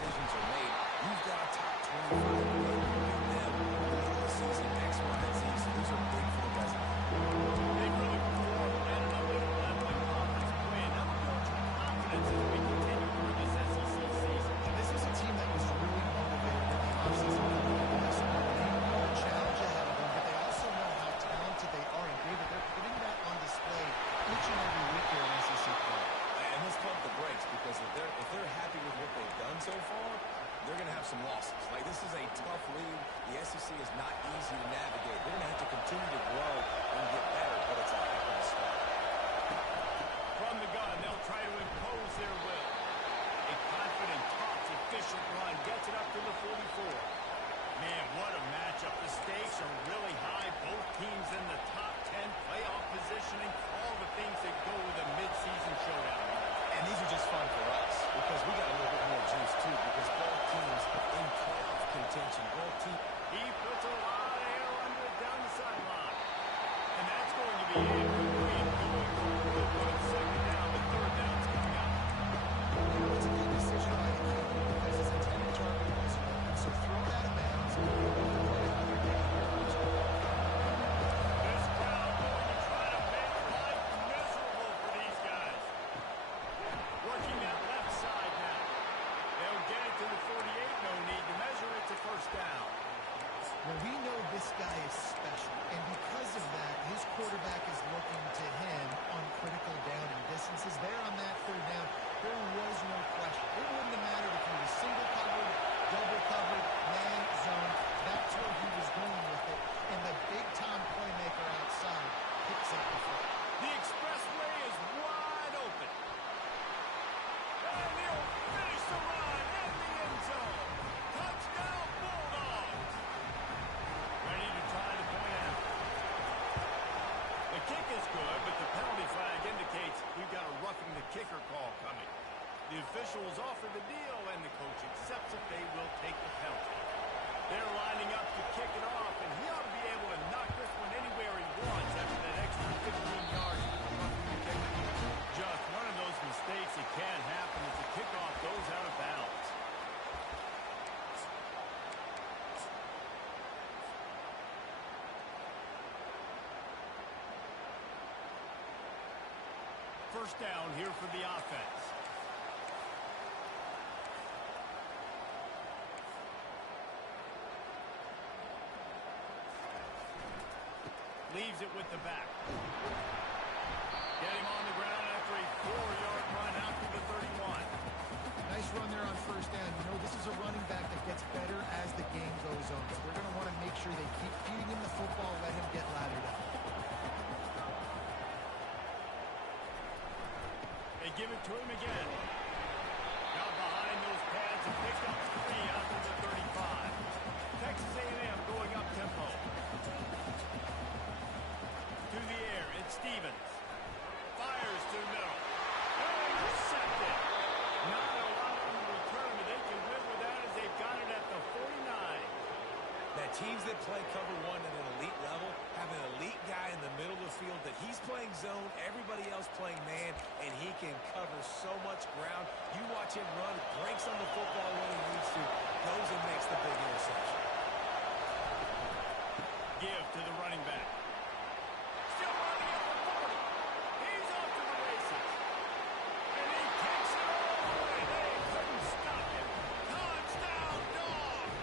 decisions are made. You've got a top 25 player in them the season, X, Y, and Z. So these are big for the guys. They've really performed at an elite level in conference play, and that will build your confidence as we continue through this SEC season. And this was a team that was really motivated in the offseason. They know the challenge ahead of them, but they also know how talented they are. And David, they're putting that on display each and every week here in SEC play. And let's pump the brakes, because if they're happy with what they've done so far, they're going to have some losses. Like, this is a tough league. The SEC is not easy to navigate. They're going to have to continue to grow and get better, but it's a heck of a start. From the gun, they'll try to impose their will. A confident, tough, efficient run gets it up to the 44. Man, what a matchup. The stakes are really high. Both teams in the top 10 playoff positioning. All the things that go with a midseason showdown. And these are just fun for us, because we got a little bit more juice, too, because both teams in playoff contention. Both teams. He puts a lot of air under it down the sideline. And that's going to be incomplete. Going for a good second down, but third down's coming up. It's a good decision by the keeper because his intended target wasn't open. So throw that out of bounds. This crowd going to try to make life miserable for these guys. Working that left side now. They'll get it to the 48. No need to measure it to first down. Well, we know this guy is special, and because of that, his quarterback is looking to him on critical down and distances. There on that third down, there was no question. It wouldn't have mattered if he was single covered, double covered, man, zone. That's where he was going with it, and the big-time playmaker outside picks up the foot. The expressway is wide open. And he'll finish the run in the end zone. Touchdown, Bulldogs. Ready to try the point out. The kick is good, but the penalty flag indicates we've got a roughing the kicker call coming. The officials offer the deal, and the coach accepts it. They will take the penalty. They're lining up to kick it off, and he ought to be able to knock this one anywhere he wants after that extra 15 yards with the roughing the kicker. Just one of those mistakes that can happen as the kickoff goes out of bounds. First down here for the offense. Leaves it with the back. Get him on the ground after a 4-yard run out to the 31. Nice run there on first down. You know, this is a running back that gets better as the game goes on. So they're going to want to make sure they keep feeding him the football, let him get laddered up. They give it to him again. Now behind those pads and pick up 3 out to the 35. Texas A&M going up tempo. To the air, it's Stevens. Fires to the middle. Intercepted. Not a lot on the return, but they can live with that as they've got it at the 49. That teams that play cover one at an elite level have an elite guy in the middle of the field that he's playing zone, everybody else playing man, and he can cover so much ground. You watch him run, breaks on the football when he needs to, goes and makes the big interception. Give to the running back. Still running at the 40. He's off to the races. And he takes it all the way. They couldn't stop him. Touchdown, Dogs.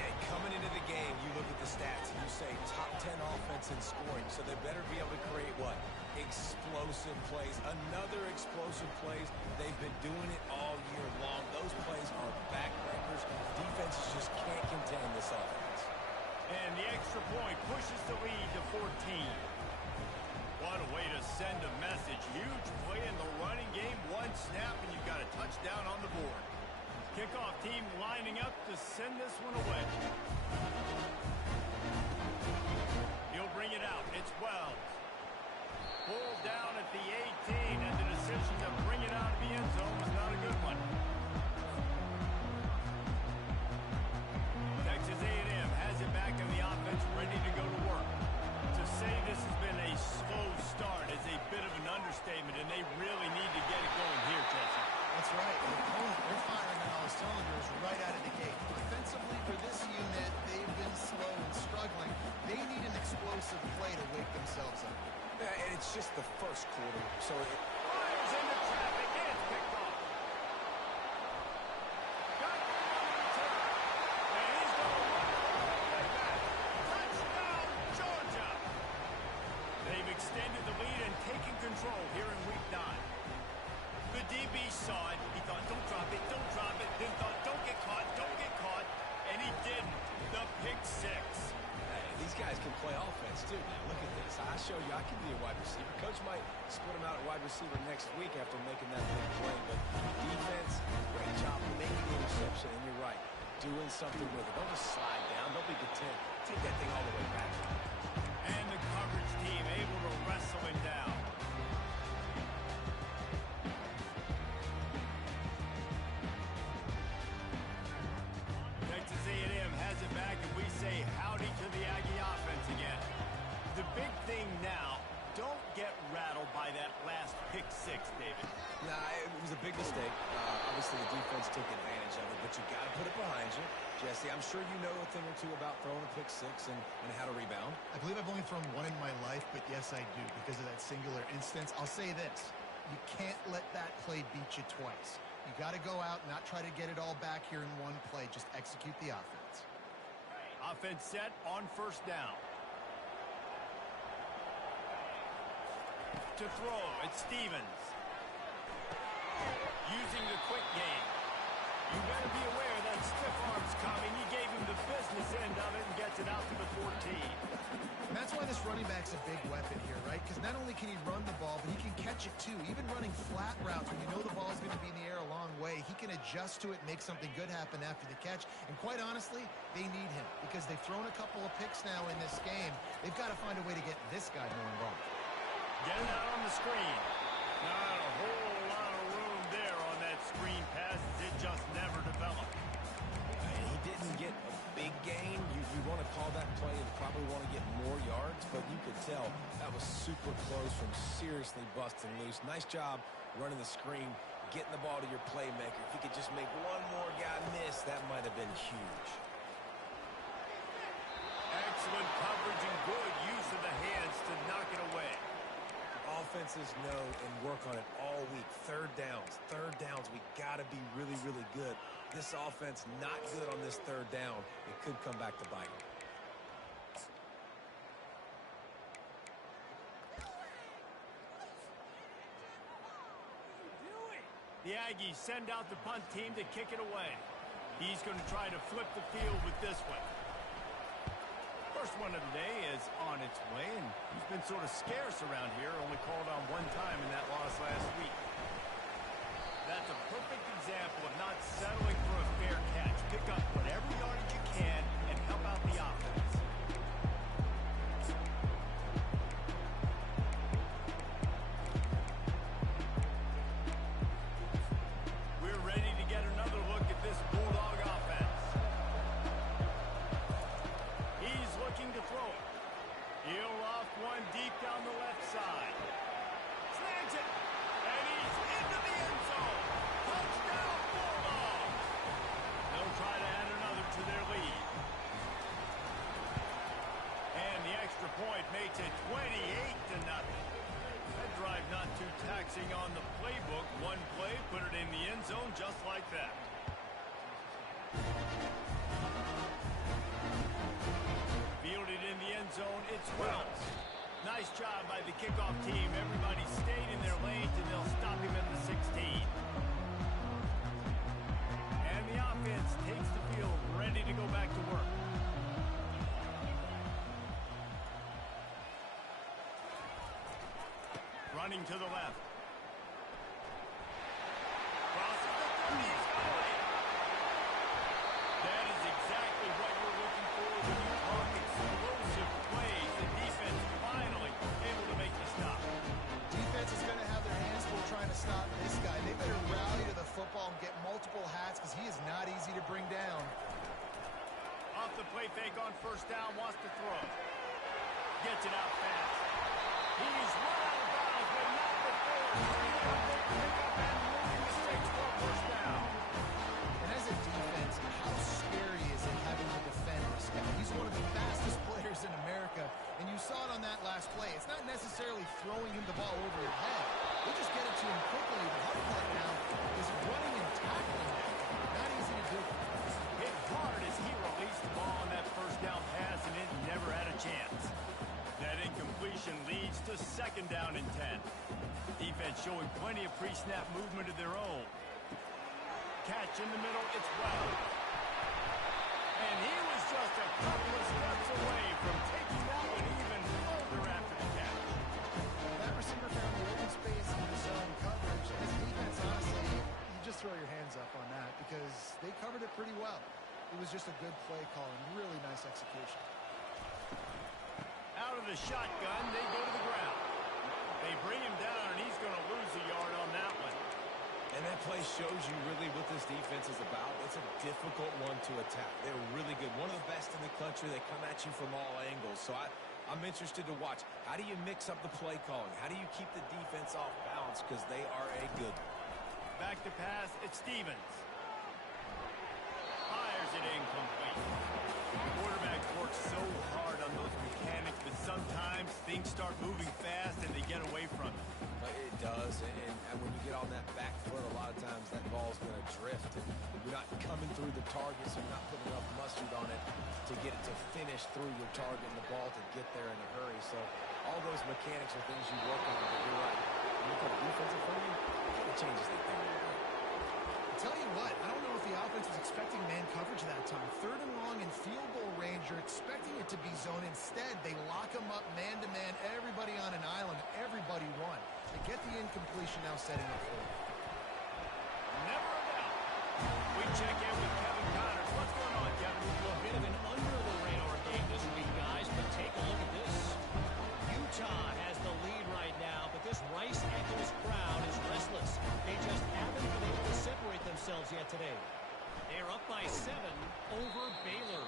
Yeah, coming into the game, you look at the stats and you say top 10 offense in scoring, so they better be able to create what? Explosive plays. Another explosive plays. They've been doing it all year long. Those plays are backbreakers. Defenses just can't contain this offense. And the extra point pushes the lead to 14. What a way to send a message. Huge play in the running game. One snap, and you've got a touchdown on the board. Kickoff team lining up to send this one away. He'll bring it out. It's Wells. Pulled down at the 18, and the decision to bring it out of the end zone was not a good one. Texas A&M has it back in the offense, ready to go to work. To say this has been a slow start is a bit of an understatement, and they really need to get it going here, Jesse. That's right. The opponent, they're just the first quarter, so Fires into traffic, and it's picked off. Got him on the return. And he's going to run it all the way back. Touchdown, Georgia! They've extended the lead and taken control here in Week 9. The DB saw it. He thought, don't drop it, don't drop it. Then thought, don't get caught, don't get caught. And he didn't. The pick six. hey, these guys can play offense too, man. Look at this. I show you I can be a wide receiver. Coach might split him out at wide receiver next week after making that big play. But defense, great job making the interception. And you're right, doing something with it. Don't just slide down. Don't be content. Take that thing all the way back. And the coverage team able to wrestle him down. Texas A&M has it back, and we say howdy to the Aggie offense again. The big thing now, don't get rattled by that last pick six, David. Nah, it was a big mistake. Obviously, the defense took advantage of it, but you got to put it behind you. Jesse, I'm sure you know a thing or two about throwing a pick six and how to rebound. I believe I've only thrown one in my life, but yes, I do because of that singular instance. I'll say this. You can't let that play beat you twice. You got to go out, not try to get it all back here in one play. Just execute the offense. Offense set on first down. To throw, it's Stevens. Using the quick game. You better be aware that stiff arm's coming. He gave him the business end of it and gets it out to the 14. And that's why this running back's a big weapon here, right? Because not only can he run the ball, but he can catch it too. Even running flat routes when you know the ball's going to be in the air a long way, he can adjust to it, make something good happen after the catch. And quite honestly, they need him because they've thrown a couple of picks now in this game. They've got to find a way to get this guy more involved. Get it out on the screen. Not a whole lot of room there on that screen pass. It just never developed. And he didn't get a big gain. You want to call that play and probably want to get more yards, but you could tell that was super close from seriously busting loose. Nice job running the screen, getting the ball to your playmaker. If he could just make one more guy miss, that might have been huge. Excellent coverage and good use of the hands to knock it away. Offenses know and work on it all week. Third downs, we got to be really, really good. This offense not good on this third down. It could come back to bite them. The Aggies send out the punt team to kick it away. He's going to try to flip the field with this one. First one of the day is on its way, and he's been sort of scarce around here, only called on one time in that loss last week. That's a perfect example of not settling for a fair catch. Pick up whatever yardage you can and help out the offense. We're ready to get another look at this Bulldog offense. He's looking to throw it. He'll off one deep down the left side. Snags it. And he's into the end zone. Touchdown, Bulldogs. They'll try to add another to their lead. And the extra point makes it 28-0. That drive not too taxing on the playbook. One play, put it in the end zone just like that. Fielded in the end zone, it's Wells. Nice job by the kickoff team. Everybody stayed in their lanes, and they'll stop him at the 16. And the offense takes the field, ready to go back to work. Running to the left. Crosses the 30. He's got it. That is exactly what you're looking for when you talk explosive plays. The defense finally able to make the stop. Defense is going to have their hands full trying to stop this guy. They better rally to the football and get multiple hats because he is not easy to bring down. Off the play fake on first down, wants to throw. Gets it out fast. He's run out of bounds, but not before. Big pickup and moving the stakes for a first down. And as a defense, how scary is it having to defend this guy? He's one of the fastest players in America, and you saw it on that last play. It's not necessarily throwing him the the ball over your head. They just get it to him quickly. The hard part now is running and tackling that. Not easy to do. Hit hard as he released the ball on that first down pass, and it never had a chance. That incompletion leads to second down and 10. Defense showing plenty of pre-snap movement of their own. Catch in the middle, it's well. And he was just a couple of steps away from taking that one even further after the catch. That receiver found the open space in the zone coverage. His defense, honestly, you just throw your hands up on that because they covered it pretty well. It was just a good play call and really nice execution. Out of the shotgun, they go to the ground. They bring him down, and he's going to lose a yard on that one. And that play shows you really what this defense is about. It's a difficult one to attack. They're really good. One of the best in the country. They come at you from all angles. So I'm interested to watch. How do you mix up the play calling? How do you keep the defense off balance? Because they are a good one. Back to pass, it's Stevens. Fires it incomplete. Quarterback works so hard on those mechanics, but sometimes things start moving fast and they get away from it. It does, and when you get on that back foot, a lot of times that ball's going to drift. And you're not coming through the target, so you're not putting enough mustard on it to get it to finish through your target and the ball to get there in a hurry. So all those mechanics are things you work on, but you're right. When you put a defensive front of you, it changes the thing a little bit. Tell you what, I don't know if the offense was expecting man coverage that time. Third and long in field goal range, you're expecting it to be zone. Instead, they lock them up man-to-man, everybody on an island, everybody won. They get the incompletion now setting up for it. Never a doubt. We check in with Kevin Connors. What's going on, Kevin? A bit of an under-the-radar game this week, guys, but take a look at this. Utah has the lead right now, but this Rice-Eccles crowd is restless. They just haven't been able to separate themselves yet today. They're up by 7 over Baylor.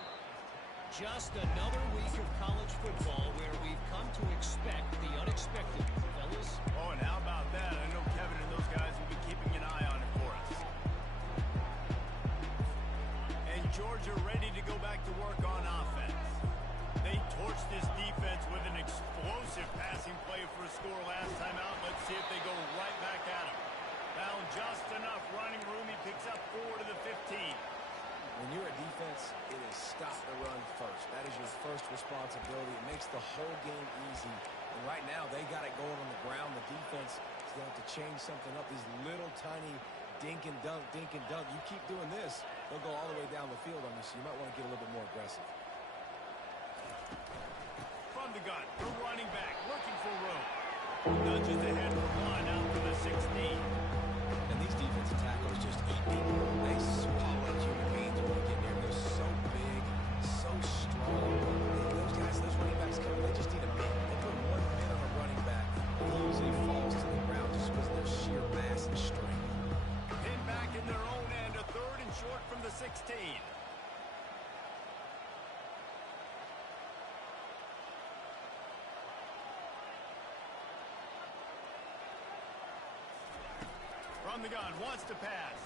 Just another week of college football where we've come to expect the unexpected. Fellas? Oh, and how about that? I know Kevin and those guys will be keeping an eye on it for us. And Georgia ready to go back to work on offense. They torched this defense with an explosive passing play for a score last time out. Let's see if they go right back at him. Found just enough running room. He picks up 4 to the 15. When you're a defense, it is stop the run first. That is your first responsibility. It makes the whole game easy. And right now, they got it going on the ground. The defense is going to have to change something up. These little tiny dink and dunk, dink and dunk. You keep doing this, they'll go all the way down the field on you, so you might want to get a little bit more aggressive. From the gun, the running back looking for room. Nudges ahead for 1 out to the 16. And these defensive tackles just eat people. They swallow human beings when they get near. They're so big, so strong. Those guys, those running backs come, they just need a bit. They put 1 bit on a running back, and he usually falls to the ground just because of their sheer mass and strength. Pinned back in their own end, a 3rd and short from the 16. From the gun, wants to pass.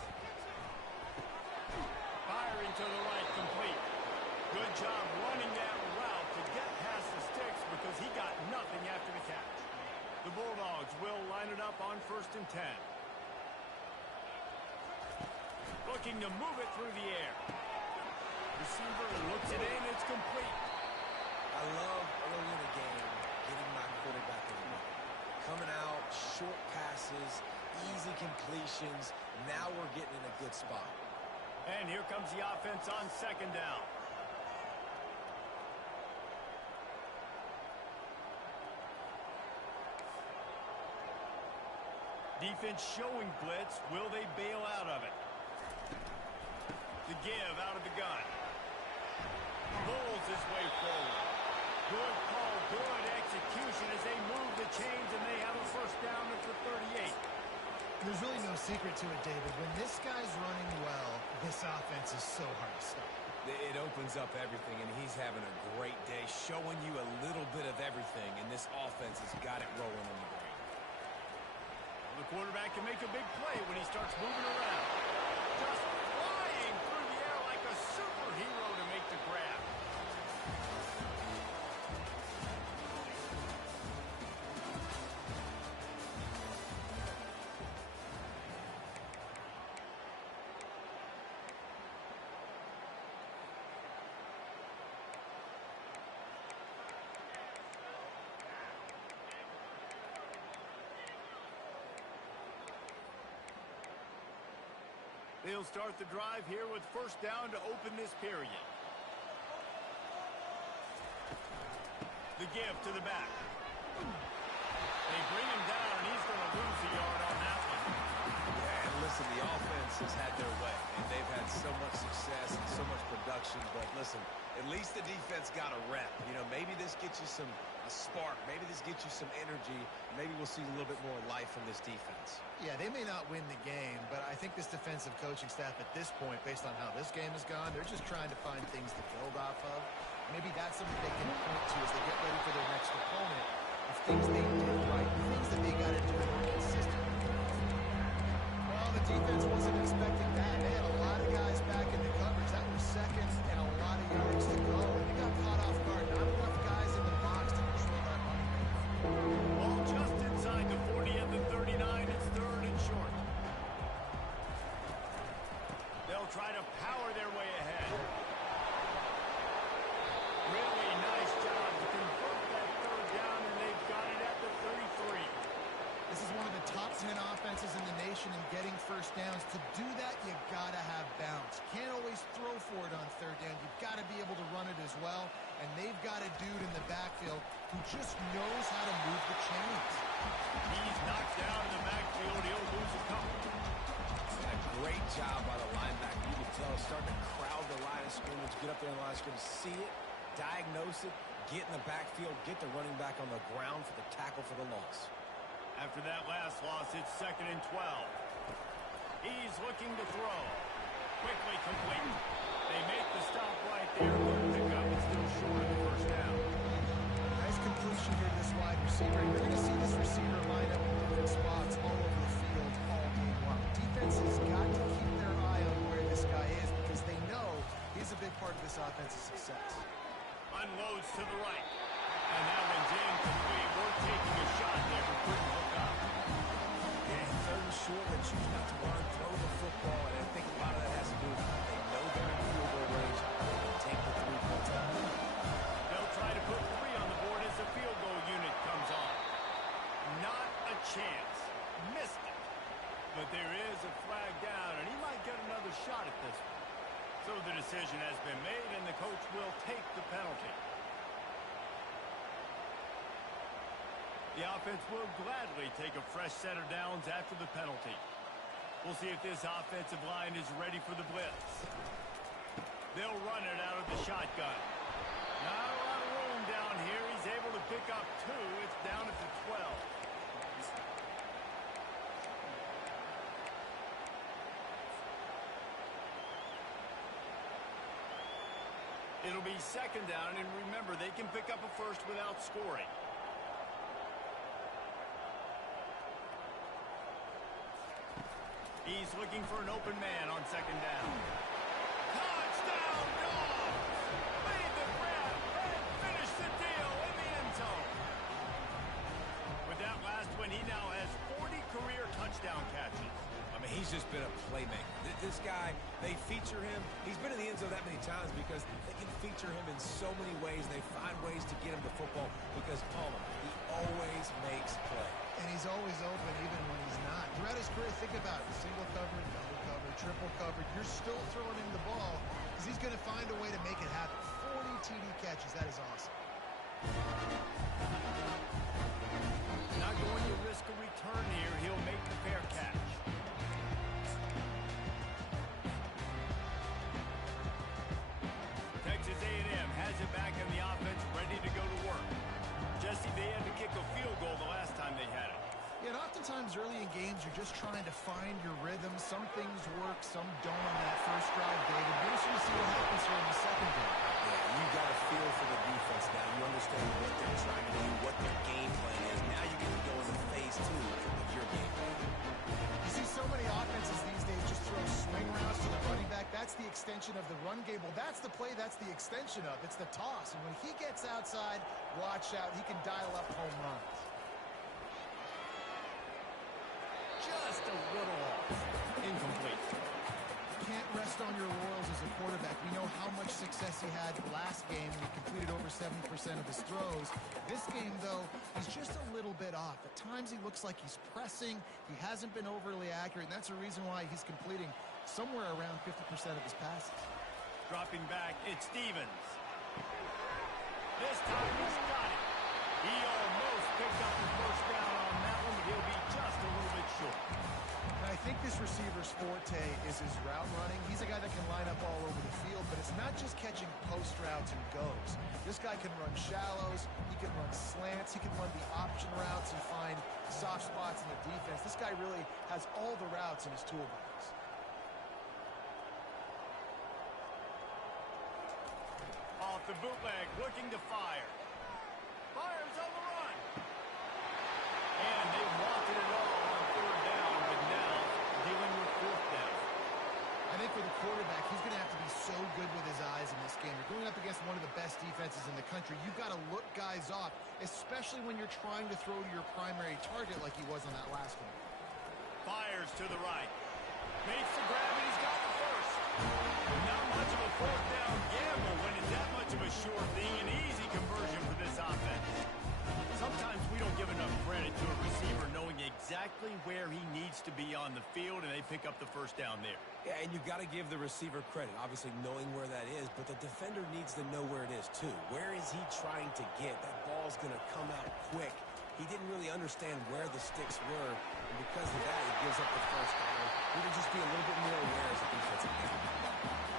Firing to the right, complete. Good job running that route to get past the sticks because he got nothing after the catch. The Bulldogs will line it up on 1st and 10. Looking to move it through the air. Receiver looks it in, it's complete. I love early in the game getting my quarterback in the run. Coming out, short passes, easy completions. Now we're getting in a good spot. And here comes the offense on 2nd down. Defense showing blitz. Will they bail out of it? The give out of the gun. Pulls his way forward. Good call, good execution as they move the chains, and they have a 1st down at the 38. There's really no secret to it, David. When this guy's running well, this offense is so hard to stop. It opens up everything, and he's having a great day, showing you a little bit of everything, and this offense has got it rolling on the ground. The quarterback can make a big play when he starts moving around. Just flying through the air like a superhero to make the grab. He'll start the drive here with first down to open this period. The give to the back. They bring him down, and he's going to lose a yard on that one. Yeah, and listen, the offense has had their way, and they've had so much success and so much production. But listen, at least the defense got a rep. You know, maybe this gets you a spark. Maybe this gets you some energy. Maybe we'll see a little bit more life from this defense. Yeah, they may not win the game, but I think this defensive coaching staff at this point, based on how this game has gone, they're just trying to find things to build off of. Maybe that's something they can point to as they get ready for their next opponent. Of things they did right, things that they got to do more consistently. Well, the defense wasn't expecting that. They had a lot of guys back in the coverage. That was second and a lot of yards to go. And they got caught off guard. Not enough guys in the box to control that running back. Ball just inside the 40 at the 39. It's third and short. They'll try to power their way ahead. Really nice job to convert that third down, and they've got it at the 33. This is one of the top 10 offenses in the nation in getting first downs. To do that, you got to have bounce. You can't always throw for it on third down. You've got to be able to run it as well. And they've got a dude in the backfield who just knows how to move the chains. He's knocked down in the backfield. He'll lose a couple. A great job by the linebacker. You can tell, starting to crowd the line of scrimmage, get up there in the line of scrimmage, see it, diagnose it, get in the backfield, get the running back on the ground for the tackle for the loss. After that last loss, it's second and 12. He's looking to throw. Quickly complete. They make the stop right there. Good pickup. It's still short of the first down. Nice completion here to this wide receiver. You're going to see this receiver line up in different spots all over the field all game long. Defense has got to keep their eye on where this guy is because they know he's a big part of this offense's success. Unloads to the right. And that one's incomplete. We're taking a shot there, but couldn't hook up. Yeah, third and short, they choose not to run, throw the football, and I think a lot of that has to do with they know they're in field goal range, and take the 3 points out. They'll try to put 3 on the board as the field goal unit comes on. Not a chance. Missed it. But there is a flag down, and he might get another shot at this one. So the decision has been made, and the coach will take the penalty. The offense will gladly take a fresh set of downs after the penalty. We'll see if this offensive line is ready for the blitz. They'll run it out of the shotgun. Not a lot of room down here. He's able to pick up 2. It's down at the 12. It'll be second down, and remember, they can pick up a first without scoring. He's looking for an open man on second down. Touchdown, Dogs! Made the grab and finished the deal in the end zone. With that last one, he now has 40 career touchdown catches. I mean, he's just been a playmaker. This guy, they feature him. He's been in the end zone that many times because they can feature him in so many ways. They find ways to get him the football because, Palmer, he always makes play. And he's always open even when he's not. Throughout his career, think about it. Single covered, double covered, triple covered. You're still throwing him the ball because he's going to find a way to make it happen. 40 TD catches. That is awesome. Not going to risk a return here. He'll make the fair catch. Texas A&M has it back in the offense, ready to go to work. Jesse, they had to kick a field goal the last time they had it. Yeah, and oftentimes early in games, you're just trying to find your rhythm. Some things work, some don't on that first drive, David. We're just going to see what happens here in the second game. Yeah, you got a feel for the defense now. You understand what they're trying to do, what their game plan is. Now you get to go into phase 2 of your game plan. You see so many offenses these days just throw swing routes to the running back. That's the extension of the run game. Well, that's the play. That's the extension of. It's the toss. And when he gets outside, watch out. He can dial up home runs. Just a little off. Incomplete. Can't rest on your laurels as a quarterback. We know how much success he had last game when he completed over 70% of his throws. This game, though, he's just a little bit off. At times he looks like he's pressing. He hasn't been overly accurate, and that's the reason why he's completing somewhere around 50% of his passes. Dropping back, it's Stevens. This time he's got it. He almost picked up the first down on that one, but he'll be just a little bit short. And I think this receiver's forte is his route running. He's a guy that can line up all over the field, but it's not just catching post routes and goes. This guy can run shallows, he can run slants, he can run the option routes and find soft spots in the defense. This guy really has all the routes in his toolbox. Off the bootleg, looking to fire. Fires on the run. And they wanted it all on third down, but now dealing with fourth down. I think for the quarterback, he's going to have to be so good with his eyes in this game. You're going up against one of the best defenses in the country. You've got to look guys off, especially when you're trying to throw to your primary target like he was on that last one. Fires to the right. Makes the grab, and he's got the first. Not much of a fourth down gamble when it's that much of a sure thing. An easy conversion for this offense. Sometimes we don't give enough credit to a receiver knowing exactly where he needs to be on the field, and they pick up the first down there. Yeah, and you've got to give the receiver credit, obviously knowing where that is, but the defender needs to know where it is too. Where is he trying to get? That ball's going to come out quick. He didn't really understand where the sticks were, and because of that, he gives up the first down. We need to just be a little bit more aware as a defensive team.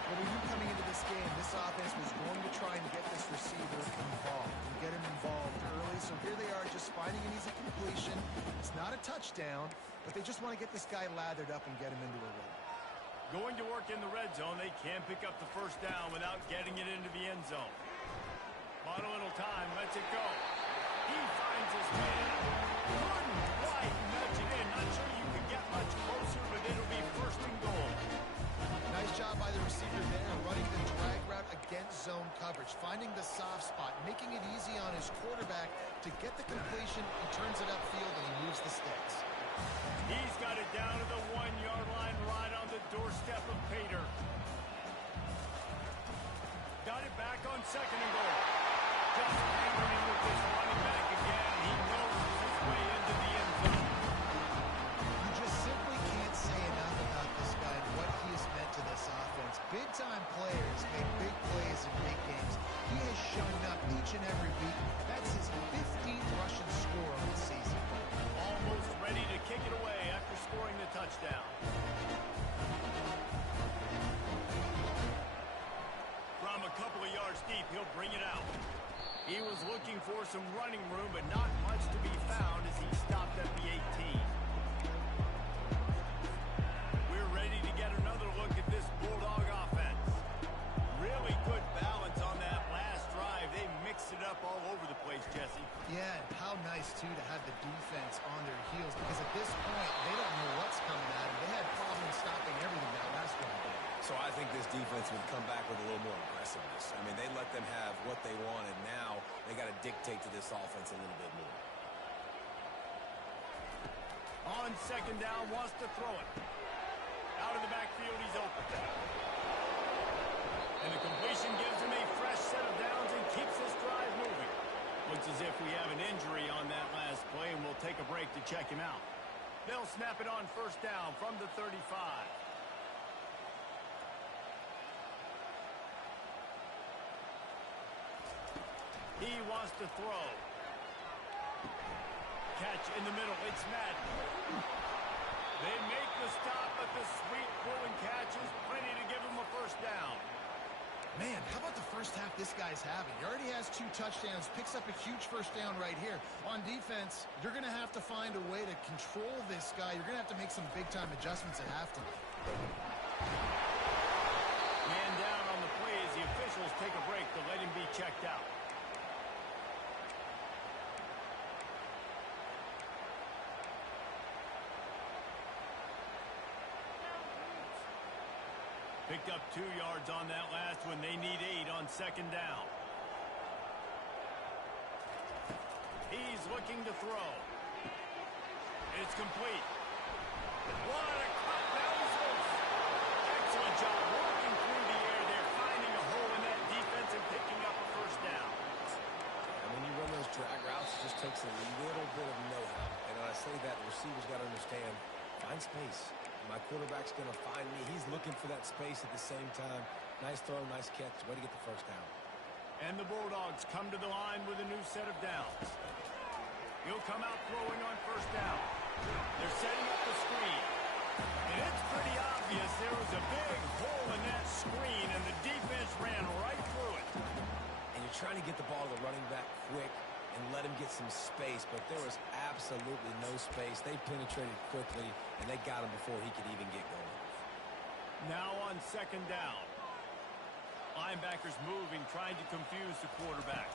When we knew coming into this game, this offense was going to try and get this receiver involved and get him involved early. So here they are just finding an easy completion. It's not a touchdown, but they just want to get this guy lathered up and get him into a rhythm. Going to work in the red zone, they can pick up the first down without getting it into the end zone. Bottle little time, lets it go. He finds his man. Couldn't quite nudge it in. Not sure you can get much closer, but it'll be first and goal. Nice job by the receiver there, running the drag route against zone coverage, finding the soft spot, making it easy on his quarterback to get the completion. He turns it upfield and he moves the sticks. He's got it down to the 1-yard line, right on the doorstep of Pater. Got it back on second and goal. Just angling with this running back again. He noses his way into the end zone. You just simply can't say enough about this guy and what he has meant to this offense. Big-time players make big plays in big games. He has shown up each and every week. That's his 15th rushing score on the season. Almost ready to kick it away after scoring the touchdown. From a couple of yards deep, he'll bring it out. He was looking for some running room, but not much to be found as he stopped at the 18. We're ready to get another look at this Bulldog offense. Really good balance on that last drive. They mixed it up all over the place, Jesse. Yeah, and how nice, too, to have the defense on their heels, because at this point, they don't know what's coming at them. They had problems stopping everything that last drive. So I think this defense would come back with a little more aggressiveness. I mean, they let them have what they wanted. Now they got to dictate to this offense a little bit more. On second down, wants to throw it. Out of the backfield, he's open. And the completion gives him a fresh set of downs and keeps this drive moving. Looks as if we have an injury on that last play, and we'll take a break to check him out. They'll snap it on first down from the 35. He wants to throw. Catch in the middle. It's Madden. They make the stop, but the sweet pulling catch is plenty to give him a first down. Man, how about the first half this guy's having? He already has 2 touchdowns, picks up a huge first down right here. On defense, you're going to have to find a way to control this guy. You're going to have to make some big-time adjustments at halftime. Man down on the play as the officials take a break to let him be checked out. Picked up 2 yards on that last one. They need 8 on second down. He's looking to throw. It's complete. What a cut. Now he's loose. Excellent job working through the air there, finding a hole in that defense and picking up a first down. And when you run those drag routes, it just takes a little bit of know-how. And when I say that, the receiver's got to understand, find space. My quarterback's going to find me. He's looking for that space at the same time. Nice throw, nice catch. Way to get the first down. And the Bulldogs come to the line with a new set of downs. He'll come out throwing on first down. They're setting up the screen. And it's pretty obvious there was a big hole in that screen, and the defense ran right through it. And you're trying to get the ball to the running back quick and let him get some space, but there was absolutely no space. They penetrated quickly, and they got him before he could even get going. Now on second down. Linebackers moving, trying to confuse the quarterback.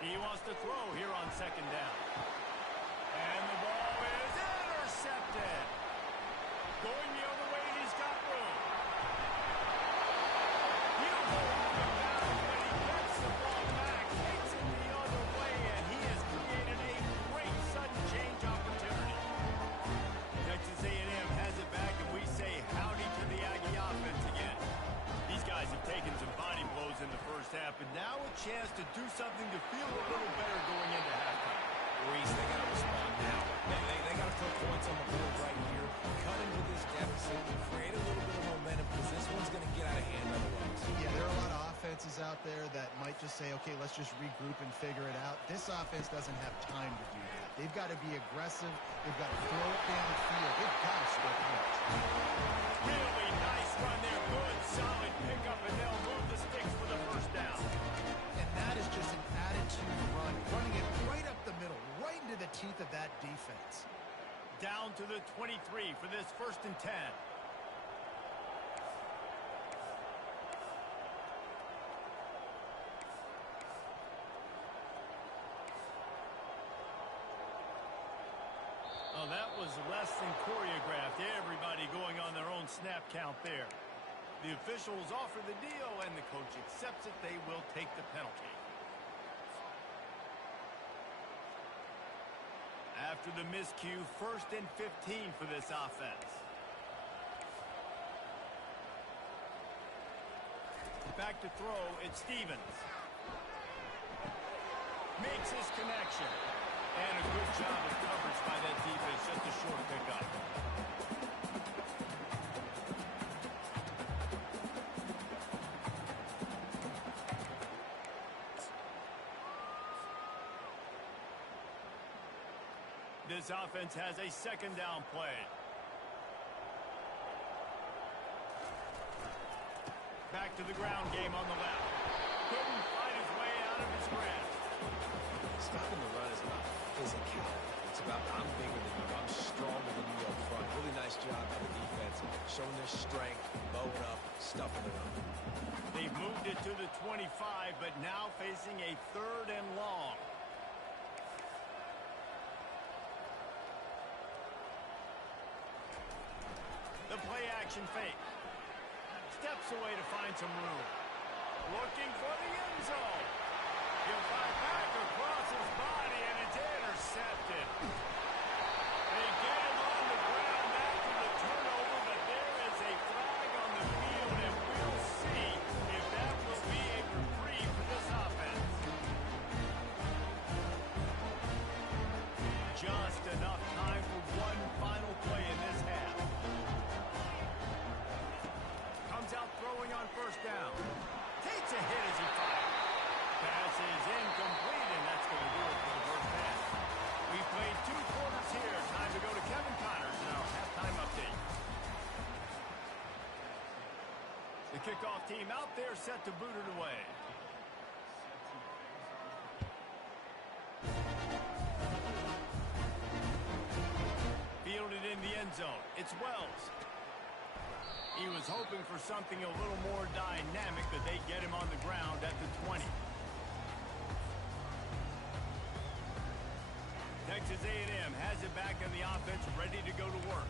He wants to throw here on second down. And the ball is intercepted. Going the other way, he's got room. He'll hold the bounce, but he gets the ball back, takes it the other way, and he has created a great sudden change opportunity. Texas A&M has it back, and we say howdy to the Aggie offense again. These guys have taken some body blows in the first half, and now a chance to do something to feel a little better going into halftime. Reese, they got to respond now. They got to put points on the board right here, cut into this deficit, and create a little bit of momentum, because this one's going to get out of hand otherwise. Yeah, there are a lot of offenses out there that might just say, okay, let's just regroup and figure it out. This offense doesn't have time to do that. They've got to be aggressive. They've got to throw it downfield. They've got to score points. Really nice run there. Good, solid pickup, and they'll move the sticks for the first down. And that is just an attitude run, running it right up the middle, right into the teeth of that defense. Down to the 23 for this 1st and 10. Oh, that was less than choreographed. Everybody going on their own snap count there. The officials offer the deal, and the coach accepts it. They will take the penalty. After the miscue, 1st and 15 for this offense. Back to throw, it's Stevens. Makes his connection. And a good job of coverage by that defense, just a short pickup. This offense has a 2nd down play. Back to the ground game on the left. Couldn't fight his way out of his grasp. Stopping the run is about physicality. It's about I'm bigger than you, I'm stronger than you up front. Really nice job by the defense, showing their strength, bowing up, stuffing the run. They've moved it to the 25, but now facing a 3rd and long. The play action fake. Steps away to find some room. Looking for the end zone. He'll find back across his body, and it's intercepted. They get him on the ground after the turnover, but there is a flag on the field, and we'll see if that will be a reprieve for this offense. Just enough time for one final play in this half. Comes out throwing on first down. Takes a hit as he fires. Pass is incomplete, and that's going to do it for the first half. We've played 2 quarters here. Time to go to Kevin Connors in our halftime update. The kickoff team out there set to boot it away. Fielded in the end zone. It's Wells. He was hoping for something a little more dynamic, but they get him on the ground at the 20. Texas A&M has it back in the offense, ready to go to work.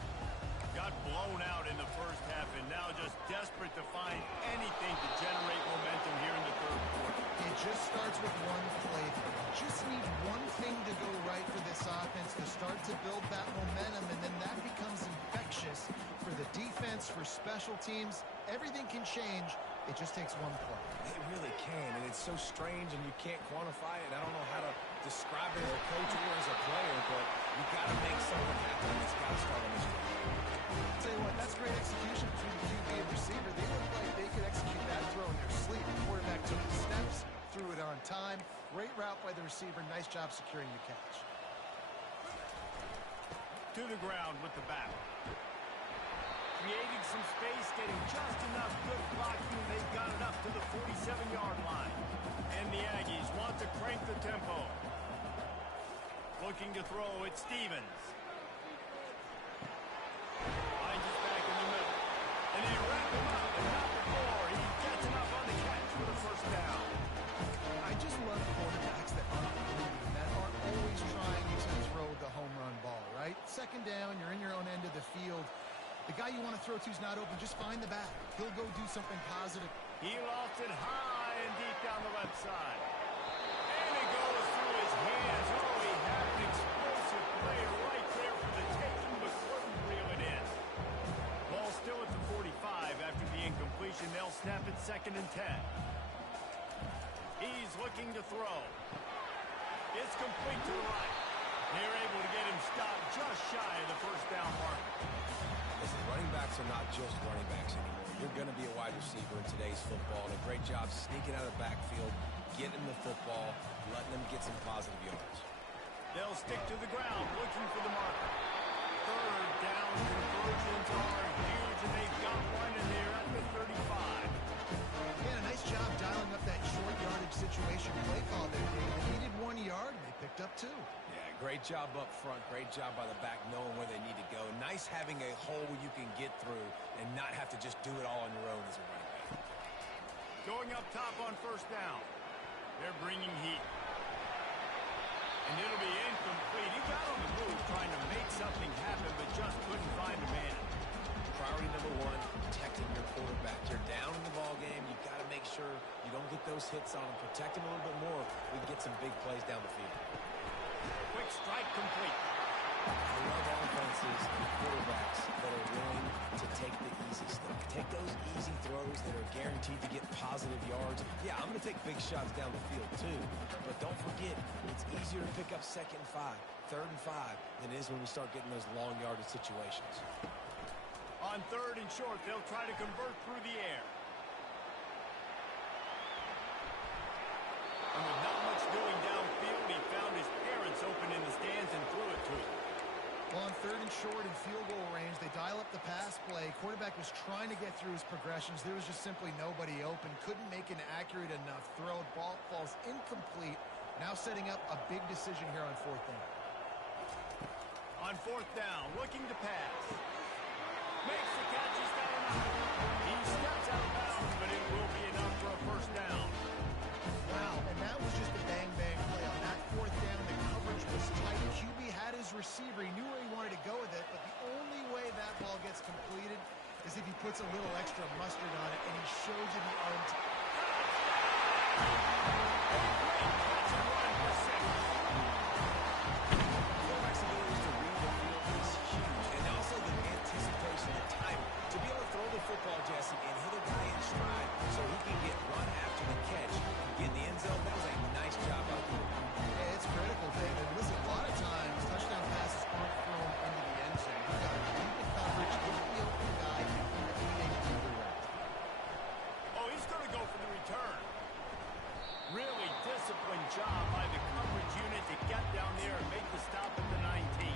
Got blown out in the first half, and now just desperate to find anything to generate momentum here in the 3rd quarter. It just starts with one play. You just need one thing to go right for this offense to start to build that momentum, and then that becomes infectious for the defense, for special teams. Everything can change. It just takes one play. It really can, and it's so strange, and you can't quantify it. I don't know how to describe it as a coach or as a player, but you got to make something happen. It's got to start on this drive. Tell you what, that's great execution between the QB and receiver. They look like they could execute that throw in their sleep. The quarterback took the steps, threw it on time. Great route by the receiver. Nice job securing the catch. To the ground with the back. Creating some space, getting just enough good blocking. They've got it up to the 47-yard line. And the Aggies want to crank the tempo. Looking to throw, it's Stevens. Finds it back in the middle. And they wrap him up, and not before. He gets enough on the catch for the first down. I just love quarterbacks that aren't greedy, that aren't always trying to throw the home run ball, right? Second down, you're in your own end of the field. The guy you want to throw to is not open. Just find the back. He'll go do something positive. He lost it high and deep down the left side. And it goes through his hands. Oh, he had an explosive player right there for the taking, but couldn't reel it in. Ball still at the 45 after the incompletion. They'll snap it 2nd and 10. He's looking to throw. It's complete to the right. They're able to get him stopped just shy of the first down mark. Listen, running backs are not just running backs anymore. You're going to be a wide receiver in today's football, and a great job sneaking out of the backfield, getting the football, letting them get some positive yards. They'll stick to the ground, looking for the marker. 3rd down conversions are huge, and they've got one, and they're at the 35. Yeah, nice job dialing up that short yardage situation play call there, Dave. They needed 1 yard, and they picked up 2. Yeah, great job up front. Great job by the back knowing where they need to go. Nice having a hole where you can get through and not have to just do it all on your own as a running back. Going up top on 1st down. They're bringing heat. And it'll be incomplete. He got on the move trying to make something happen, but just couldn't find a man. Priority number 1, protecting your quarterback. You're down in the ball game. You've got to make sure you don't get those hits on him. Protect him a little bit more. We can get some big plays down the field. Quick strike complete. I love offenses and quarterbacks that are willing to take the easy stuff. Take those easy throws that are guaranteed to get positive yards. Yeah, I'm going to take big shots down the field too. But don't forget, it's easier to pick up 2nd and 5, 3rd and 5 than it is when we start getting those long yardage situations. On 3rd and short, they'll try to convert through the air. And with not much doing downfield, he found his parents open in the stands and threw it to him. Well, on 3rd and short in field goal range, they dial up the pass play. Quarterback was trying to get through his progressions. There was just simply nobody open. Couldn't make an accurate enough throw. Ball falls incomplete. Now setting up a big decision here on 4th down. On 4th down, looking to pass. Makes the catch. He's got enough. He steps out of bounds, but it will be enough for a 1st down. Wow, and that was just a bang-bang play. On that 4th down, the coverage was tight. QB had his receiver. He knew where he wanted to go with it, but the only way that ball gets completed is if he puts a little extra mustard on it, and he shows you the arm. Quarterback's ability to read the field is huge, and also the anticipation, the timing. To be able to throw the football, Jesse, and hit a guy in stride so he can get run after the catch and get in the end zone, that was a nice job out there. Yeah, it's critical, David. Listen, a lot of times, touchdown passes aren't thrown into the end zone. You've got to read the coverage, hit the open guy, and complete either way. Oh, he's going to go for the return. Really disciplined job by the coverage unit to get down there and make the stop at the 19.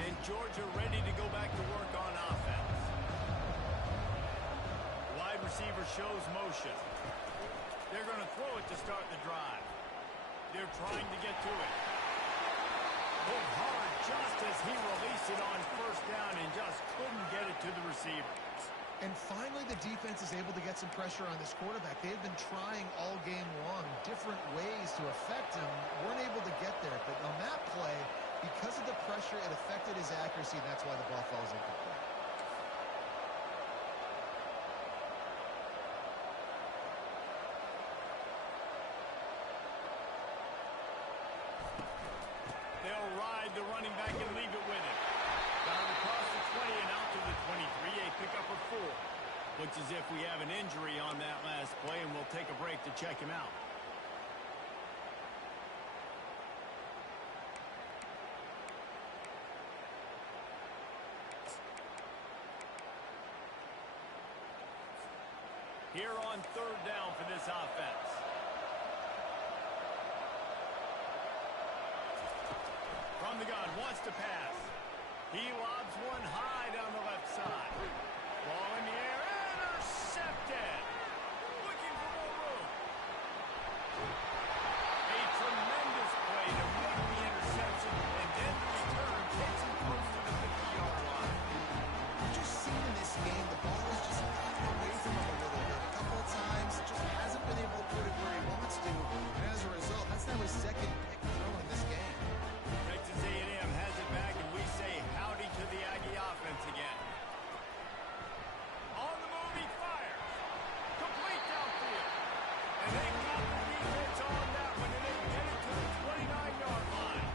And Georgia ready to go back to work on offense. Wide receiver shows motion. They're going to throw it to start the drive. They're trying to get to it. Hit hard just as he released it on 1st down and just couldn't get it to the receiver. And finally, the defense is able to get some pressure on this quarterback. They had been trying all game long different ways to affect him. Weren't able to get there. But on that play, because of the pressure, it affected his accuracy, and that's why the ball falls incomplete. They'll ride the running back and leave it with him. Down across the 20 and out to the 23. A pickup of 4. Looks as if we have an injury on that last play, and we'll take a break to check him out. Here on third down for this offense. From the gun, wants to pass. He lobs one high down the left side. Ball in the air, intercepted. Looking for more room. A tremendous play to make the interception, and then the return takes him close to the 50-yard line. You've just seen in this game, the ball has just gotten away from him a little bit. A couple of times, just hasn't been able to put it where he wants to. And as a result, that's now his second pick throw in this game. Texas A&M has it back, and we say howdy to the Aggie offense again. On the move, he fires. Complete downfield. And they got the defense on that one, and they get it to the 29-yard line.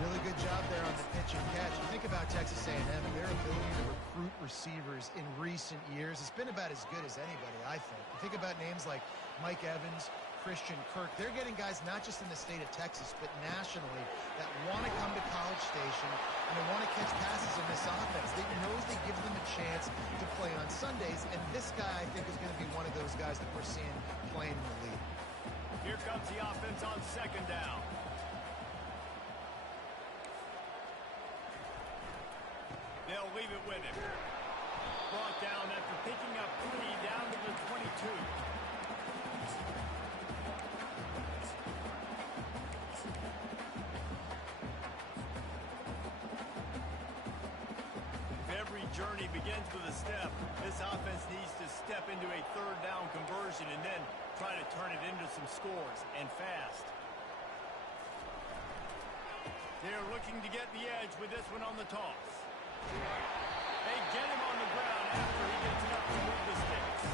Really good job there on the pitch and catch. You think about Texas A&M and their ability to recruit receivers in recent years. It's been about as good as anybody, I think. You think about names like Mike Evans, Christian Kirk. They're getting guys not just in the state of Texas, but nationally that want to come to College Station and they want to catch passes in this offense. They knows they give them a chance to play on Sundays, and this guy, I think, is going to be one of those guys that we're seeing playing in the league. Here comes the offense on second down. They'll leave it with him. Brought down after picking up 3 down to the 22. Every journey begins with a step. This offense needs to step into a third down conversion and then try to turn it into some scores, and fast. They're looking to get the edge with this one on the toss. They get him on the ground after he gets enough to move the sticks.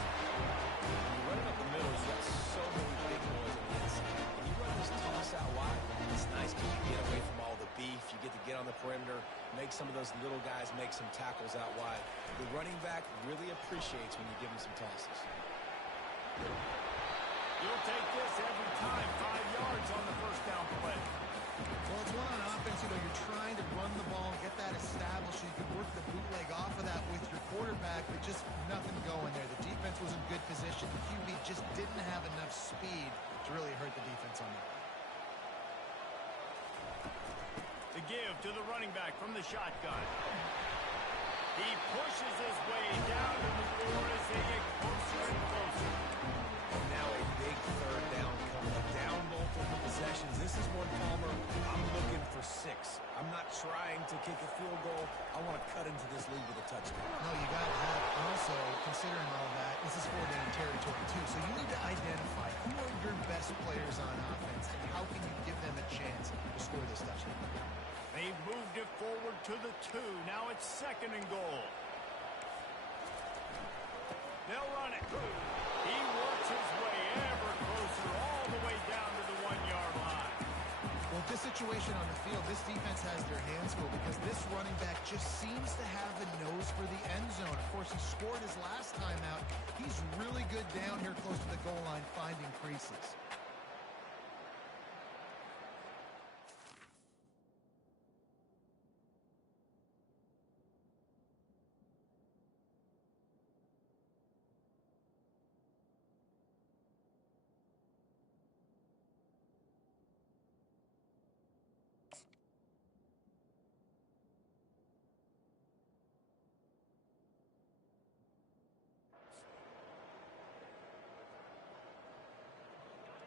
Running up the middle, he's got so many big boys on the inside. When you run this toss out wide, it's nice because you get away from all the beef. You get to get on the perimeter, make some of those little guys make some tackles out wide. The running back really appreciates when you give him some tosses. You'll take this every time. 5 yards on the first down play. Well, it's one on offense. You know, you're trying to run the ball and get that established so you can work the bootleg off of that with your quarterback, but just nothing going there. The defense was in good position. The QB just didn't have enough speed to really hurt the defense on that. The give to the running back from the shotgun. He pushes his way down to the floor as they get closer and closer. And now a big third down coming up. Down multiple possessions. This is one, Palmer, I'm looking for 6. I'm not trying to kick a field goal. I want to cut into this lead with a touchdown. No, you got to have, also, considering all that, this is 4-down territory, too. So you need to identify who are your best players on offense and how can you give them a chance to score this touchdown. They've moved it forward to the 2. Now it's 2nd and goal. They'll run it. He works his way ever closer all the way down to the 1-yard line. Well, this situation on the field, this defense has their hands full because this running back just seems to have a nose for the end zone. Of course, he scored his last time out. He's really good down here close to the goal line finding creases.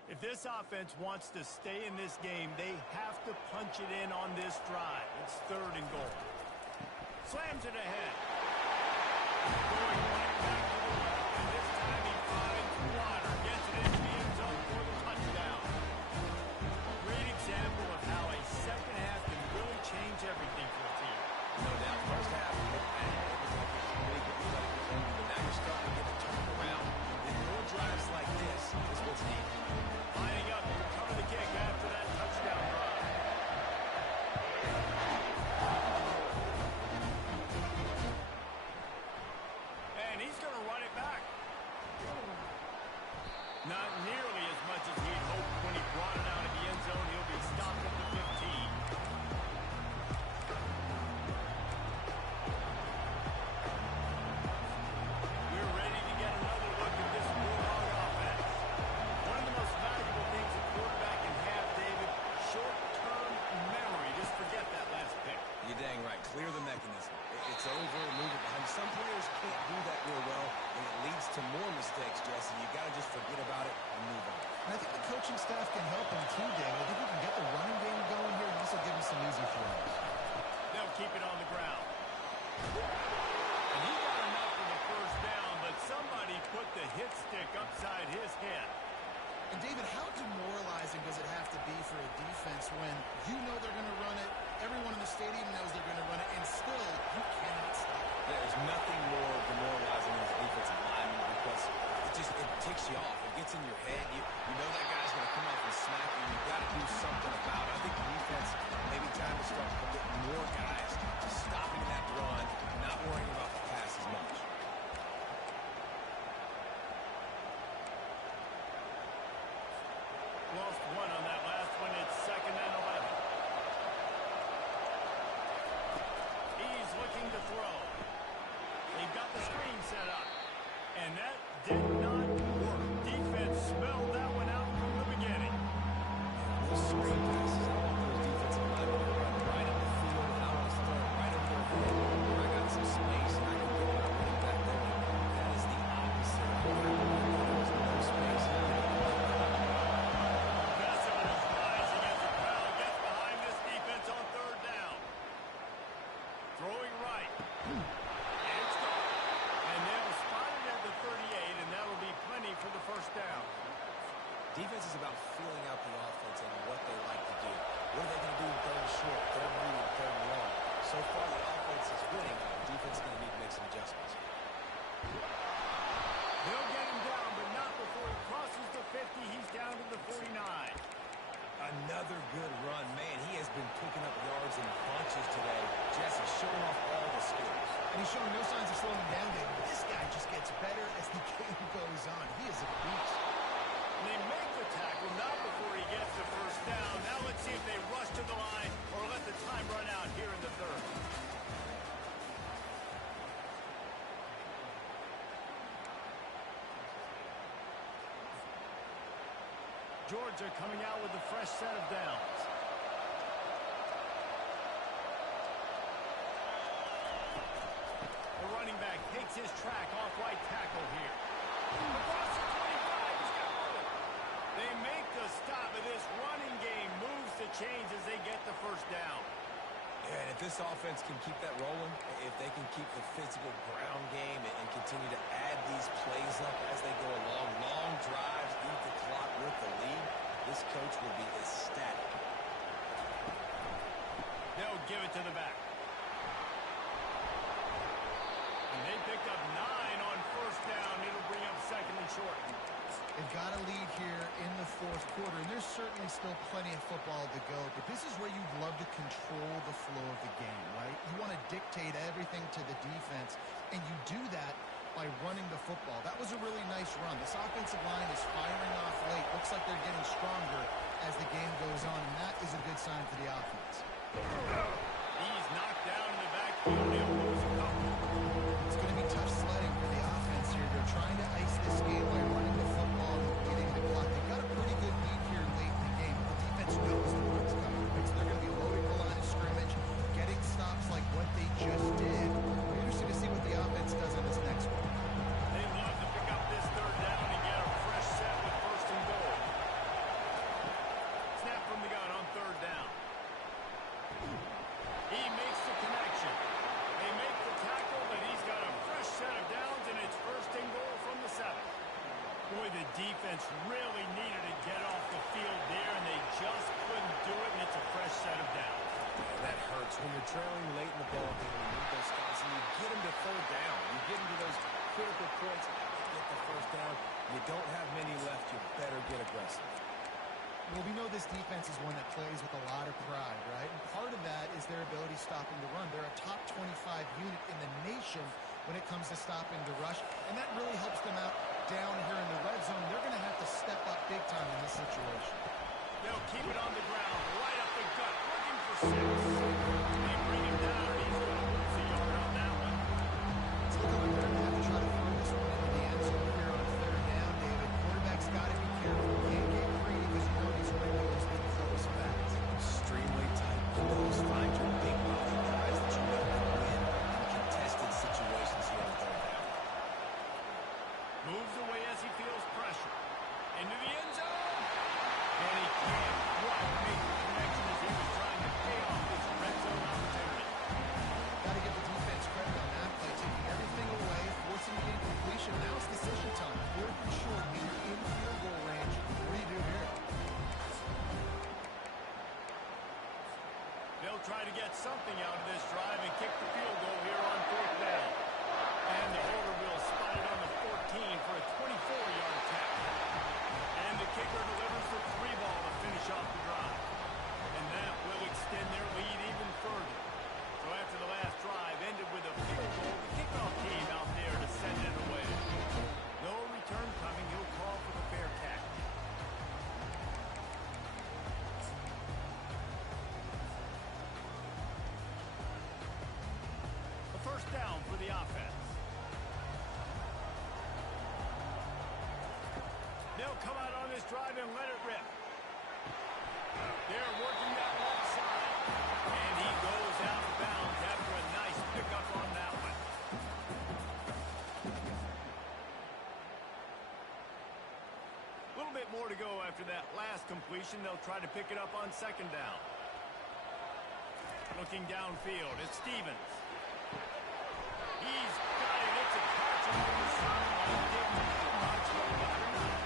If this offense wants to stay in this game, they have to punch it in on this drive. It's 3rd and goal. Slams it ahead. Going right back to the left, and this time he finds Water. Gets it into the end zone for the touchdown. Great example of how a second half can really change everything for a team. No doubt, first half, it was like it was really good stuff. But now you're starting to get it turned around. And more drives like this is what's needed. Lining up to recover the kick after that touchdown drive. staff can help him too, David. I think he can get the running game going here and also give him some easy throws. They'll keep it on the ground. And he got enough for the first down, but somebody put the hit stick upside his head. And, David, how demoralizing does it have to be for a defense when you know they're going to run it, everyone in the stadium knows they're going to run it, and still you cannot stop it? There's nothing more demoralizing as a defensive lineman because it ticks you off. It gets in your head. You know that guy's going to come off and smack you. You've got to do something about it. I think the defense maybe time to start getting more guys stopping that run, not worrying about the pass as much. Lost one on that last one. It's 2nd and 11. He's looking to throw. They've got the screen set up. And that did not work. Defense smelled that one out from the beginning. Those screen passes, I want those defensive linemen to run right up the field, and I want to throw it right over their head where I got some space and I can get my running back there. That is the opposite of what happened. There's no space. Aggressive is rising as the crowd gets behind this defense on 3rd down. Throwing right. And it's gone. And they'll spot it at the 38, and that'll be plenty for the first down. Defense is about feeling out the offense and what they like to do. What are they going to do in 3rd and short, 3rd and medium, 3rd and long? So far, the offense is winning. The defense is going to need to make some adjustments. They'll get him down, but not before he crosses the 50. He's down to the 49. Another good run. Man, he has been picking up yards in bunches today. Jesse showing off all the skills. And he's showing no signs of slowing down, David. This guy just gets better as the game goes on. He is a beast. And they make the tackle, not before he gets the first down. Now let's see if they rush to the line or let the time run out here in the 3rd. Georgia coming out with a fresh set of downs. The running back takes his track off right tackle here. Across the 25, he's got room. They make the stop, and this running game moves the chains as they get the first down. Yeah, and if this offense can keep that rolling, if they can keep the physical ground game and continue to add these plays up as they go along, long drives, eat the clock with the lead, this coach will be ecstatic. They'll give it to the back. And they picked up 9 on first down. It'll bring up 2nd and short. They've got a lead here in the 4th quarter, and there's certainly still plenty of football to go, but this is where you'd love to control the flow of the game, right? You want to dictate everything to the defense, and you do that by running the football. That was a really nice run. This offensive line is firing off late. Looks like they're getting stronger as the game goes on, and that is a good sign for the offense. He's knocked down in the backfield. He'll lose a couple. It's going to be tough sledding for the offense here. They're trying to ice this game by running the football and getting the clock. They've got a pretty good lead here late in the game. The defense knows the run's coming. So they're going to be loading the line of scrimmage, getting stops like what they just did. We're interested to see what the offense does on this next one. They love to pick up this 3rd down and get a fresh set with 1st and goal. Snap from the gun on 3rd down. He makes the connection. They make the tackle, but he's got a fresh set of downs, and it's 1st and goal from the 7. Boy, the defense really needed to get off the field there, and they just couldn't do it, and it's a fresh set of downs. Yeah, that hurts. When you're trailing late in the ball game, you need those stops, and you get them to 3rd down. You get them to those critical points, get the first down. You don't have many left. You better get aggressive. Well, we know this defense is one that plays with a lot of pride, right? And part of that is their ability stopping the run. They're a top 25 unit in the nation when it comes to stopping the rush, and that really helps them out down here in the red zone. They're going to have to step up big time in this situation. They'll keep it on the ground, right up the gut, looking for 6. They bring him down, and he's going to lose a yard on that one. It's looking like they're going to have to try to throw this one into the end zone here on 3rd down, David. Quarterback's got to be careful. Can't get greedy because you know these windows can close fast. Extremely tight windows. Find your big body guys that you know can win in contested situations here on 3rd down. Moves away as he feels pressure. Into the end zone. And something out of this drive and kick the field goal here on 4th down. And the holder will spot it on the 14 for a 24-yard tackle. And the kicker delivers the 3 ball to finish off the drive. And that will extend their lead even further. So after the last drive ended with a field goal, the kickoff team out there to send it away. No return coming. He'll call for the fair catch. A first down for the offense. They'll come out on this drive and let it rip. They're working that left side. And he goes out of bounds after a nice pickup on that one. A little bit more to go after that last completion. They'll try to pick it up on 2nd down. Looking downfield, it's Stevens. He's got it. It's a catch on the sideline. Didn't do much, but got enough.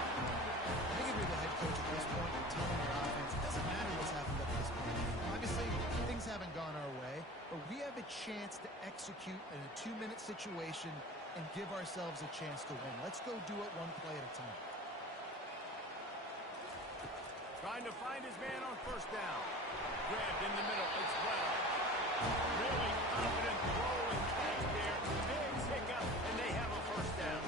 I think if you're the head coach at this point and telling your offense, it doesn't matter what's happened up to this point. Obviously, things haven't gone our way, but we have a chance to execute in a 2-minute situation and give ourselves a chance to win. Let's go do it one play at a time. Trying to find his man on 1st down. Grabbed in the middle. It's well. Really confident throw and catch there. Big pickup, and they have a 1st down.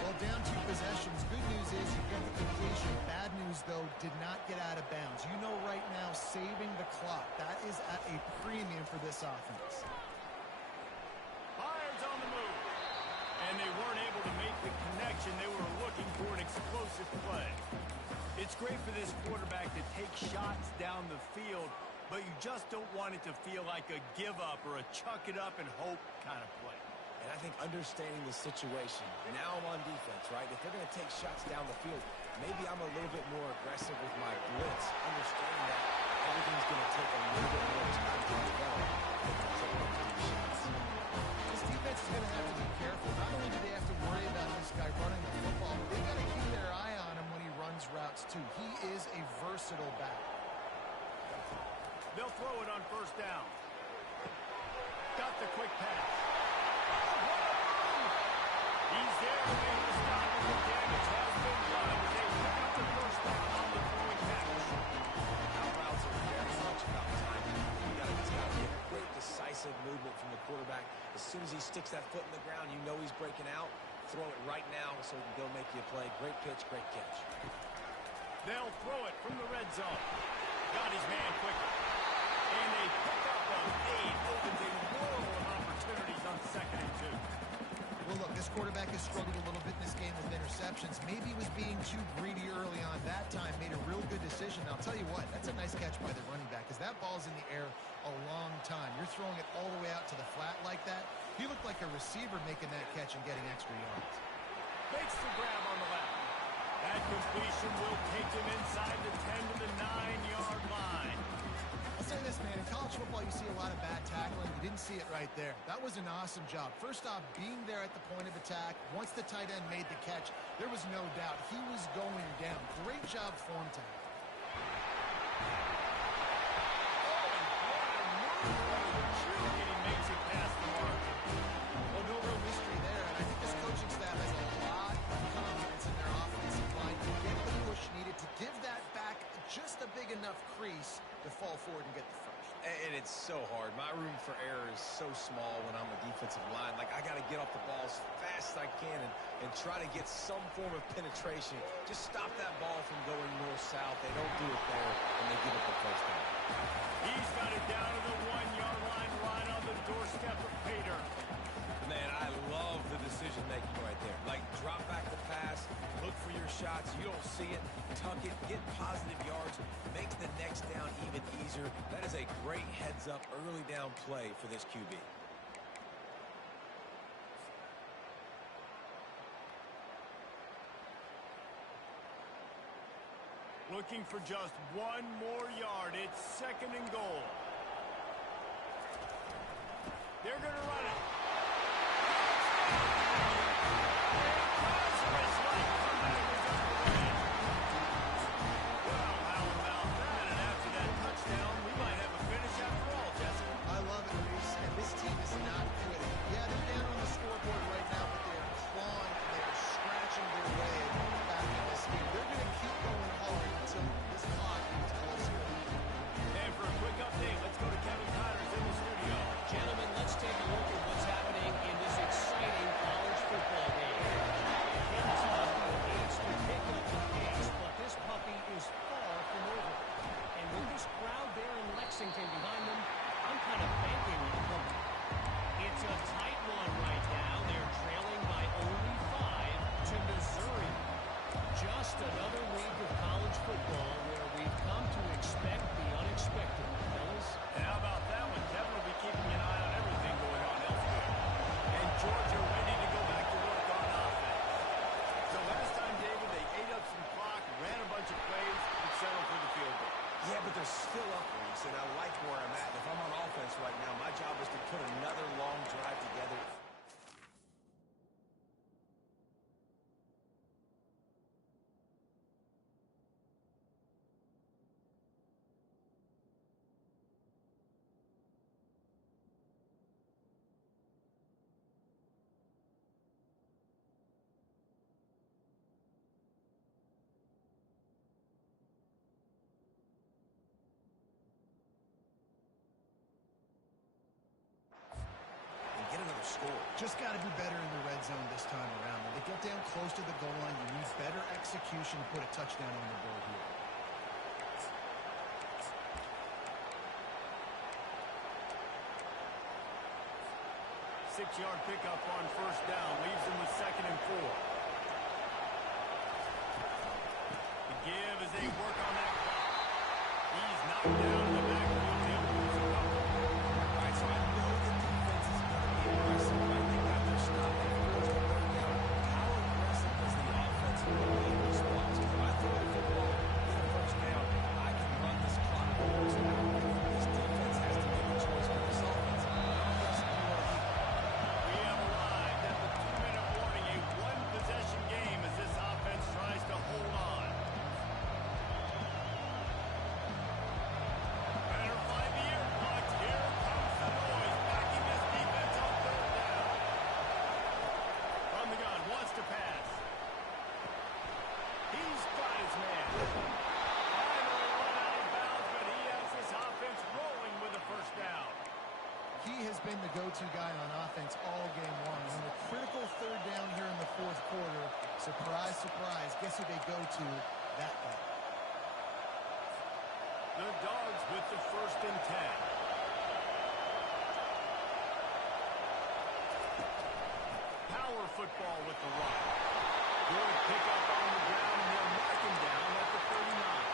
Well, down 2 possessions. Good news is you get the completion. Bad news, though, did not get out of bounds. You know right now, saving the clock. That is at a premium for this offense. Fires on the move. And they weren't able to make the connection. They were looking for an explosive play. It's great for this quarterback to take shots down the field, but you just don't want it to feel like a give-up or a chuck-it-up and hope kind of play. And I think understanding the situation, now I'm on defense, right? If they're going to take shots down the field, maybe I'm a little bit more aggressive with my blitz, understanding that everything's going to take a little bit more time to develop. This defense is going to have to be careful. Not only do they have to worry about this guy running the football, but they've got to keep their eye on him when he runs routes, too. He is a versatile back. They'll throw it on 1st down. Got the quick pass. He's there to make the stop, and the damage has been done. They pick up the 1st down on the throwing catch. Out routes are very much about timing. It's got to be a quick, decisive movement from the quarterback. As soon as he sticks that foot in the ground, you know he's breaking out. Throw it right now so he can go make you a play. Great pitch, great catch. They'll throw it from the red zone. Got his man quicker. And a pickup of 8 opens a world of opportunities on 2nd and 2. Well, look, this quarterback has struggled a little bit in this game with interceptions. Maybe he was being too greedy early on. That time made a real good decision. I'll tell you what, that's a nice catch by the running back because that ball's in the air a long time. You're throwing it all the way out to the flat like that. He looked like a receiver making that catch and getting extra yards. Makes the grab on the left. That completion will take him inside the 10 to the 9-yard line. I'll say this, man. In college football, you see a lot of bad tackling. You didn't see it right there. That was an awesome job. First off, being there at the point of attack. Once the tight end made the catch, there was no doubt he was going down. Great job form tackle. He makes it past the mark. Well, no real mystery there. And I think this coaching staff has a lot of confidence in their offensive line to get the push needed to give that back just a big enough crease to fall forward and get the first. And it's so hard. My room for error is so small when I'm a defensive line. Like, I got to get off the ball as fast as I can and try to get some form of penetration. Just stop that ball from going north-south. They don't do it there, and they give it the first down. He's got it down to the 1-yard line right on the doorstep of Pater. Man, I love the decision-making right there. Like, drop back the pass, look for your shots. You don't see it, tuck it, get positive yards, makes the next down even easier. That is a great heads-up, early down play for this QB. Looking for just 1 more yard. It's 2nd and goal. They're going to run it. Well, how about that? And after that touchdown, we might have a finish after all, Jesse. score. Just got to be better in the red zone this time around. When they get down close to the goal line, you need better execution to put a touchdown on the board here. 6-yard pickup on first down. Leaves them with 2nd and 4. The give as they work on that clock. He's knocked down in the backfield. They'll lose a couple. All right, so I know the defense is going to be aggressive. Right? They got their stop on first and third down. How aggressive does the offense really in response? If I throw the football, get a first down, I can run this clock forward. So now this defense has to make a choice for this offense. How aggressive do you want to be? We have arrived at the 2-minute warning, a one-possession game as this offense tries to hold on. Better find the air punt. Here comes the noise, backing this defense on third down. From the gun, wants to pass. He's got his man. Finally run out of bounds, but he has this offense rolling with a first down. He has been the go-to guy on offense all game long. And on a critical third down here in the fourth quarter, surprise, surprise, guess who they go to? That guy. The Dogs with the 1st and 10. Power football with the run. Good pickup on the ground, and they'll mark him down at the 39.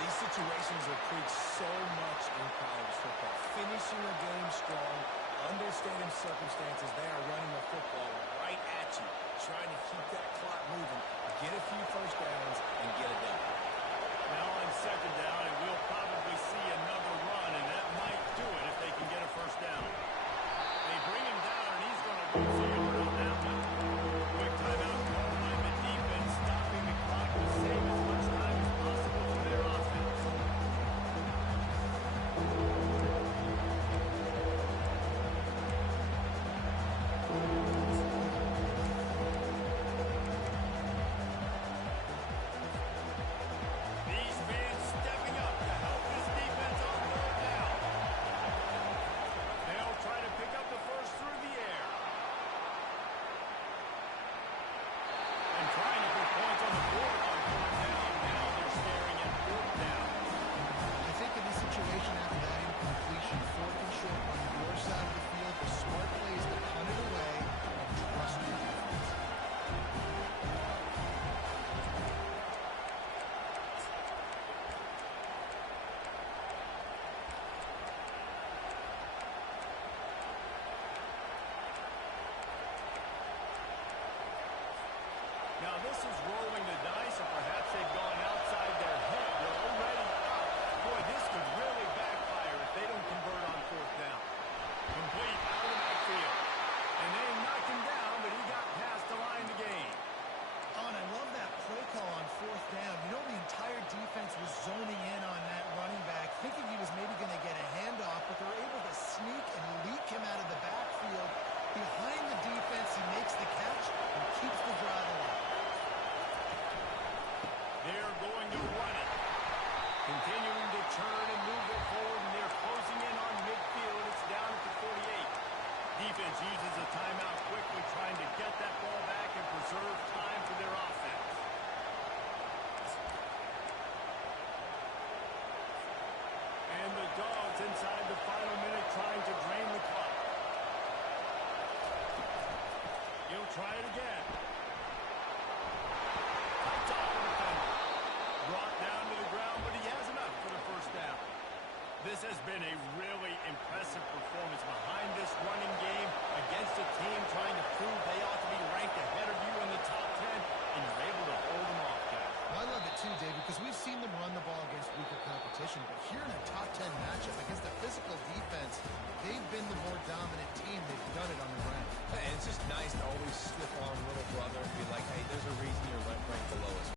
These situations are preached so much in college football. Finishing a game strong, understanding circumstances. They are running the football right at you, trying to keep that clock moving, get a few first downs, and get it done. Now on 2nd down, and we'll probably see another run, and that might do it if they can get a first down. They bring him down, and he's going to lose a yard on that one. Quick timeout call by the defense, stopping the clock to save as much time as possible for their offense. These fans stepping up to help this defense on third down. They'll try to pick up the first through the air. And trying to put points on the board on third down. Now they're staring at 4th down. I think in this situation after that incompletion, 4th and short on your side of the field, the smart play is to punt it away and trust your defense. Now this is rolling the dice, or perhaps they've gone outside their head. They're already up. Boy, this could really backfire if they don't convert on 4th down. Complete out of the backfield. And they knocked him down, but he got past the line to gain. Oh, and I love that play call on 4th down. You know, the entire defense was zoning in on that running back, thinking he was maybe going to get a handoff, but they're able to sneak and leak him out of the backfield. Behind the defense, he makes the catch and keeps the drive alive. They're going to run it. Continuing to turn and move it forward, and they're closing in on midfield. It's down at the 48. Defense uses a timeout quickly, trying to get that ball back and preserve time for their offense. And the Dogs inside the final minute trying to drain the clock. He'll try it again. On top of the defender. Brought down to the ground, but he has enough for the first down. This has been a really impressive performance behind this running game against a team trying to prove they ought to be ranked ahead of you in the top 10, and you're able to hold them off, guys. Well, I love it too, David, because we've seen them run the ball against weaker competition, but here in a top 10 matchup against a physical